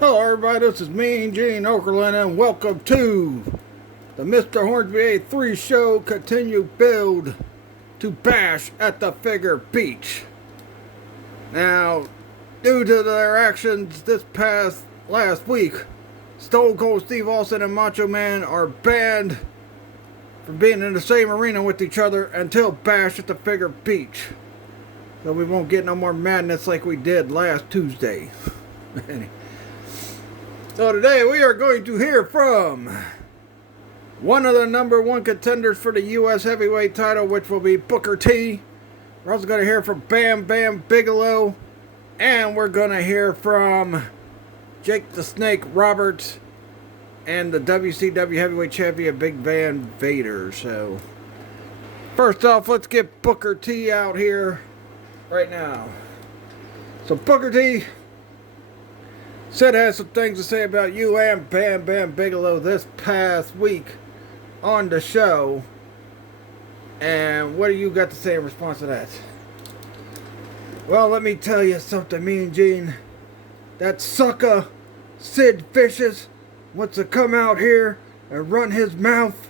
Hello, everybody. This is Mean Gene Okerlund, and welcome to the Mr. Hornsby A3 show. Continue build to bash at the Figure Beach. Now, due to their actions this past last week, Stone Cold Steve Austin and Macho Man are banned from being in the same arena with each other until Bash at the Figure Beach. So we won't get no more madness like we did last Tuesday. So today we are going to hear from one of the number one contenders for the U.S. heavyweight title, which will be Booker T. We're also going to hear from Bam Bam Bigelow. And we're going to hear from Jake the Snake Roberts and the WCW heavyweight champion Big Van Vader. So first off, let's get Booker T out here right now. So Booker T said has some things to say about you and Bam Bam Bigelow this past week on the show. And what do you got to say in response to that? Well, let me tell you something, Mean Gene. That sucker, Sid Vicious, wants to come out here and run his mouth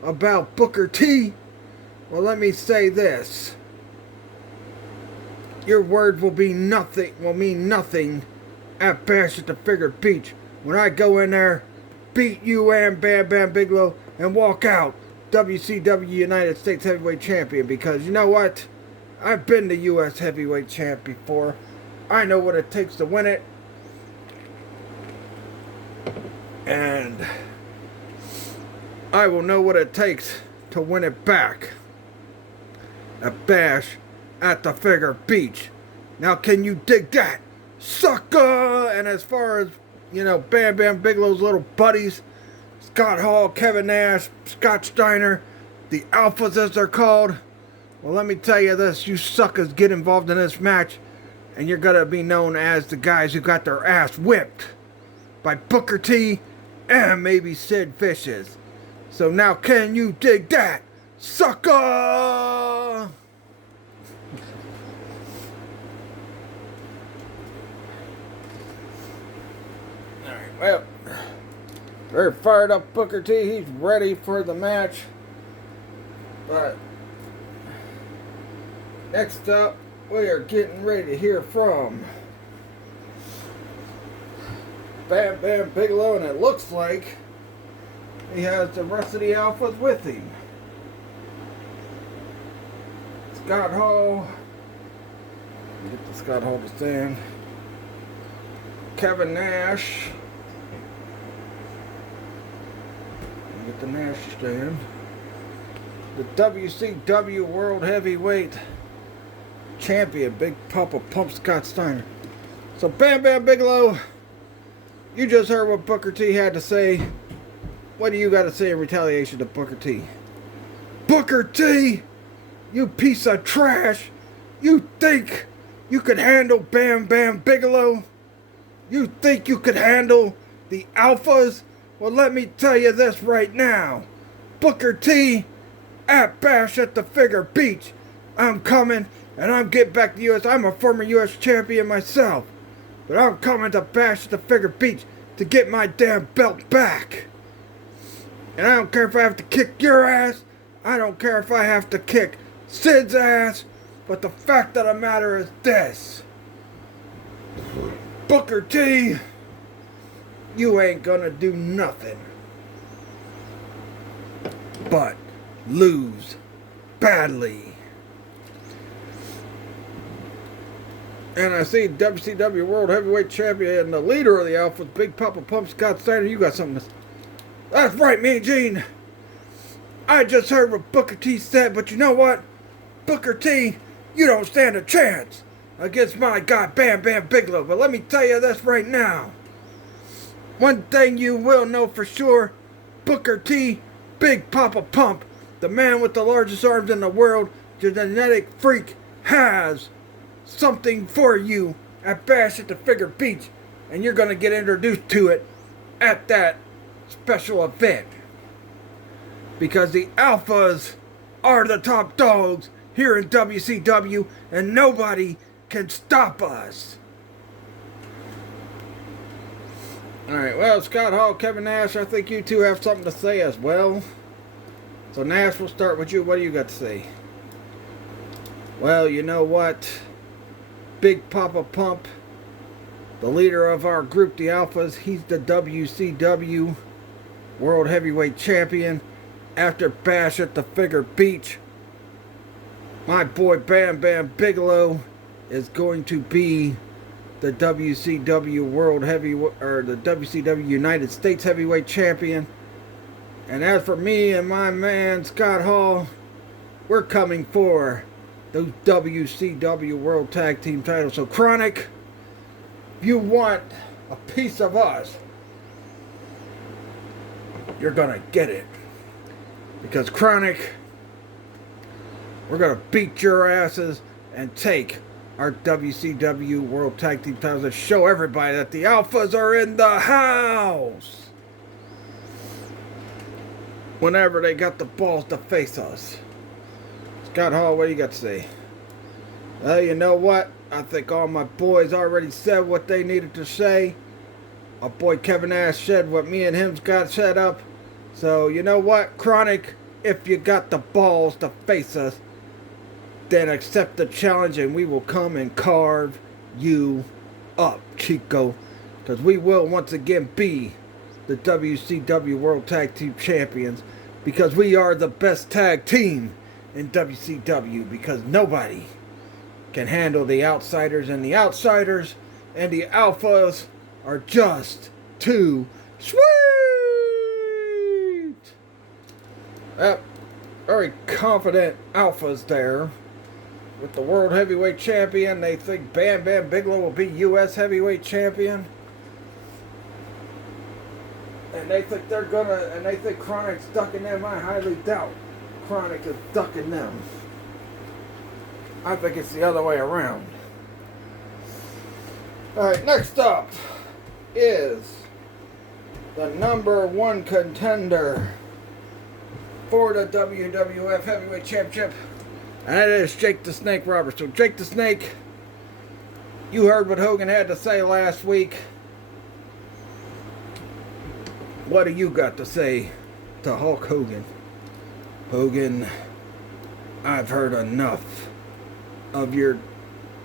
about Booker T. Well, let me say this. Your words will mean nothing at Bash at the Figure Beach when I go in there, beat you and Bam Bam Bigelow, and walk out WCW United States Heavyweight Champion. Because you know what? I've been the U.S. Heavyweight Champ before. I know what it takes to win it. And I will know what it takes to win it back at Bash at the Figure Beach. Now can you dig that, sucker? And as far as, you know, Bam Bam Bigelow's little buddies, Scott Hall, Kevin Nash, Scott Steiner, the Alphas as they're called, well, let me tell you this, you suckers get involved in this match and you're gonna be known as the guys who got their ass whipped by Booker T and maybe Sid Vicious. So now can you dig that, sucker? Well, very fired up Booker T. He's ready for the match. But next up, we are getting ready to hear from Bam Bam Bigelow, and it looks like he has the rest of the Alphas with him. Scott Hall. Get the Scott Hall to stand. Kevin Nash. Get the Nash stand. The WCW World Heavyweight Champion, Big Papa Pump Scott Steiner. So Bam Bam Bigelow, you just heard what Booker T had to say. What do you got to say in retaliation to Booker T? Booker T, you piece of trash. You think you could handle Bam Bam Bigelow? You think you could handle the Alphas? Well, let me tell you this right now. Booker T at Bash at the Figure Beach. I'm coming and I'm getting back to the U.S. I'm a former U.S. champion myself. But I'm coming to Bash at the Figure Beach to get my damn belt back. And I don't care if I have to kick your ass. I don't care if I have to kick Sid's ass. But the fact of the matter is this. Booker T, you ain't gonna do nothing but lose badly. And I see WCW World Heavyweight Champion and the leader of the Alphas, Big Papa Pump Scott Steiner. You got something to say? That's right, Mean Gene. I just heard what Booker T said, but you know what? Booker T, you don't stand a chance against my guy Bam Bam Bigelow. But let me tell you this right now. One thing you will know for sure, Booker T, Big Papa Pump, the man with the largest arms in the world, the genetic freak, has something for you at Bash at the Figure Beach. And you're going to get introduced to it at that special event. Because the Alphas are the top dogs here in WCW, and nobody can stop us. Alright, well, Scott Hall, Kevin Nash, I think you two have something to say as well. So, Nash, we'll start with you. What do you got to say? Well, you know what? Big Papa Pump, the leader of our group, the Alphas, he's the WCW World Heavyweight Champion. After Bash at the Figure Beach, my boy Bam Bam Bigelow is going to be the WCW World Heavyweight, or the WCW United States Heavyweight Champion. And as for me and my man Scott Hall, we're coming for those WCW World Tag Team titles. So Chronic, if you want a piece of us, you're gonna get it. Because Chronic, we're gonna beat your asses and take our WCW World Tag Team titles and show everybody that the Alphas are in the house whenever they got the balls to face us. Scott Hall, what do you got to say? Well, you know what? I think all my boys already said what they needed to say. Our boy Kevin Nash said what me and him got set up. So, you know what, Chronic? If you got the balls to face us, then accept the challenge and we will come and carve you up, Chico. Because we will once again be the WCW World Tag Team Champions. Because we are the best tag team in WCW. Because nobody can handle the outsiders. And the outsiders and the Alphas are just too sweet. Very confident Alphas there. With the World Heavyweight Champion, they think Bam Bam Bigelow will be U.S. Heavyweight Champion. And they think they're gonna, and they think Chronic's ducking them. I highly doubt Chronic is ducking them. I think it's the other way around. Alright, next up is the #1 contender for the WWF Heavyweight Championship. And that is Jake the Snake Roberts. So Jake the Snake, you heard what Hogan had to say last week. What do you got to say to Hulk Hogan? Hogan, I've heard enough of your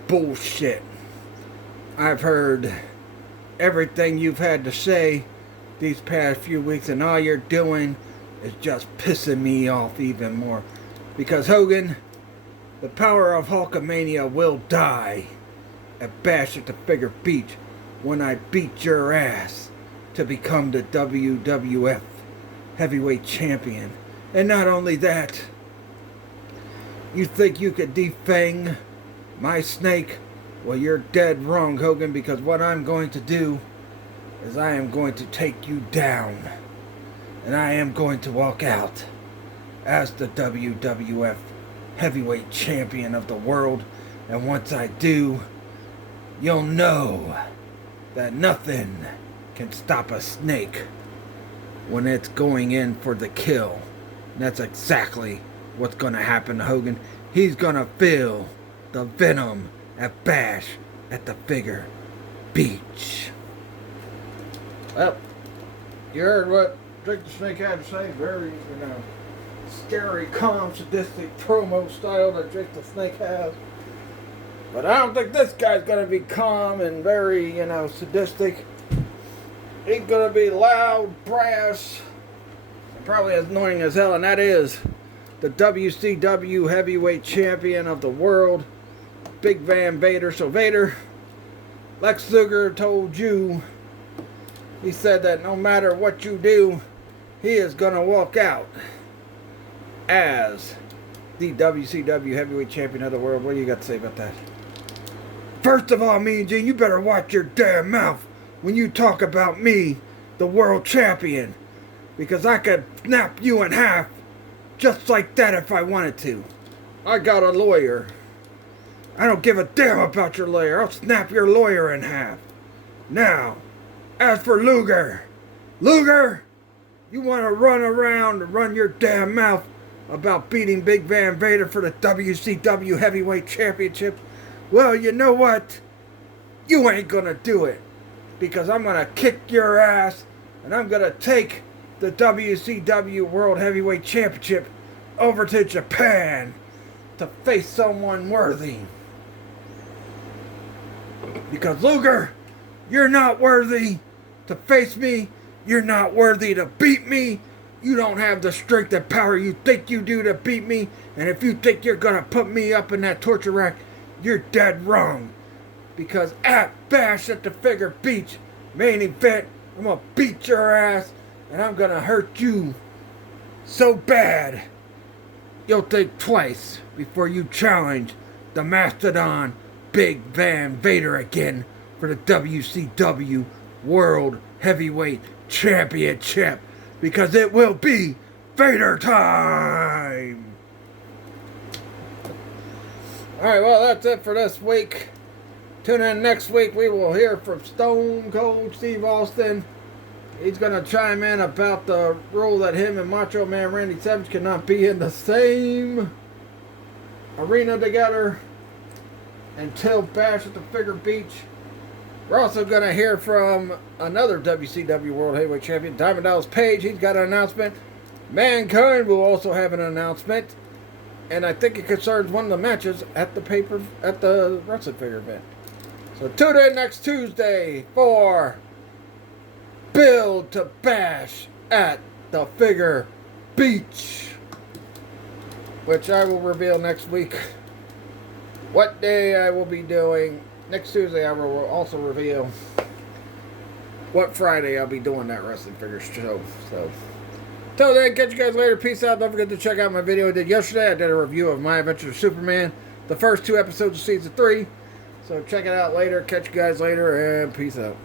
bullshit. I've heard everything you've had to say these past few weeks, and all you're doing is just pissing me off even more. Because Hogan, the power of Hulkamania will die at Bash at the Figure Beach when I beat your ass to become the WWF Heavyweight Champion. And not only that, you think you could defang my snake? Well, you're dead wrong, Hogan, because what I'm going to do is I am going to take you down. And I am going to walk out as the WWF Heavyweight Champion of the world. And once I do, you'll know that nothing can stop a snake when it's going in for the kill. And that's exactly what's going to happen to Hogan. He's going to feel the venom at Bash at the Figure Beach. Well, you heard what Jake the Snake had to say. Very, scary, calm, sadistic promo style that Jake the Snake has. But I don't think this guy's going to be calm and very, sadistic. He's going to be loud, brass, and probably as annoying as hell. And that is the WCW Heavyweight Champion of the world, Big Van Vader. So Vader, Lex Luger told you, he said that no matter what you do, he is going to walk out as the WCW Heavyweight Champion of the world. What do you got to say about that? First of all, Mean Gene, you better watch your damn mouth when you talk about me, the world champion. Because I could snap you in half just like that if I wanted to. I got a lawyer. I don't give a damn about your lawyer. I'll snap your lawyer in half. Now, as for Luger, you want to run around and run your damn mouth about beating Big Van Vader for the WCW Heavyweight Championship? Well, you know what? You ain't gonna do it. because I'm going to kick your ass and I'm going to take the WCW World Heavyweight Championship over to Japan to face someone worthy. Because Luger, you're not worthy to face me. You're not worthy to beat me. You don't have the strength and power you think you do to beat me. And if you think you're going to put me up in that torture rack, you're dead wrong. Because at Bash at the Figure Beach main event, I'm going to beat your ass and I'm going to hurt you so bad you'll think twice before you challenge the Mastodon Big Van Vader again for the WCW World Heavyweight Championship, because it will be Vader time. Alright, well, that's it for this week. Tune in next week. We will hear from Stone Cold Steve Austin. He's going to chime in about the rule that him and Macho Man Randy Savage cannot be in the same arena together until Bash at the Figure Beach. We're also going to hear from another WCW World Heavyweight Champion, Diamond Dallas Page. He's got an announcement. Mankind will also have an announcement, and I think it concerns one of the matches at the Wrestling Figure event. So tune in next Tuesday for Build to Bash at the Figure Beach, which I will reveal next week what day I will be doing. Next Tuesday I will also reveal what Friday I'll be doing that Wrestling Figure show. So till then, catch you guys later. Peace out. Don't forget to check out my video I did yesterday. I did a review of My Adventures of Superman, the first 2 episodes of season 3. So check it out later. Catch you guys later, and peace out.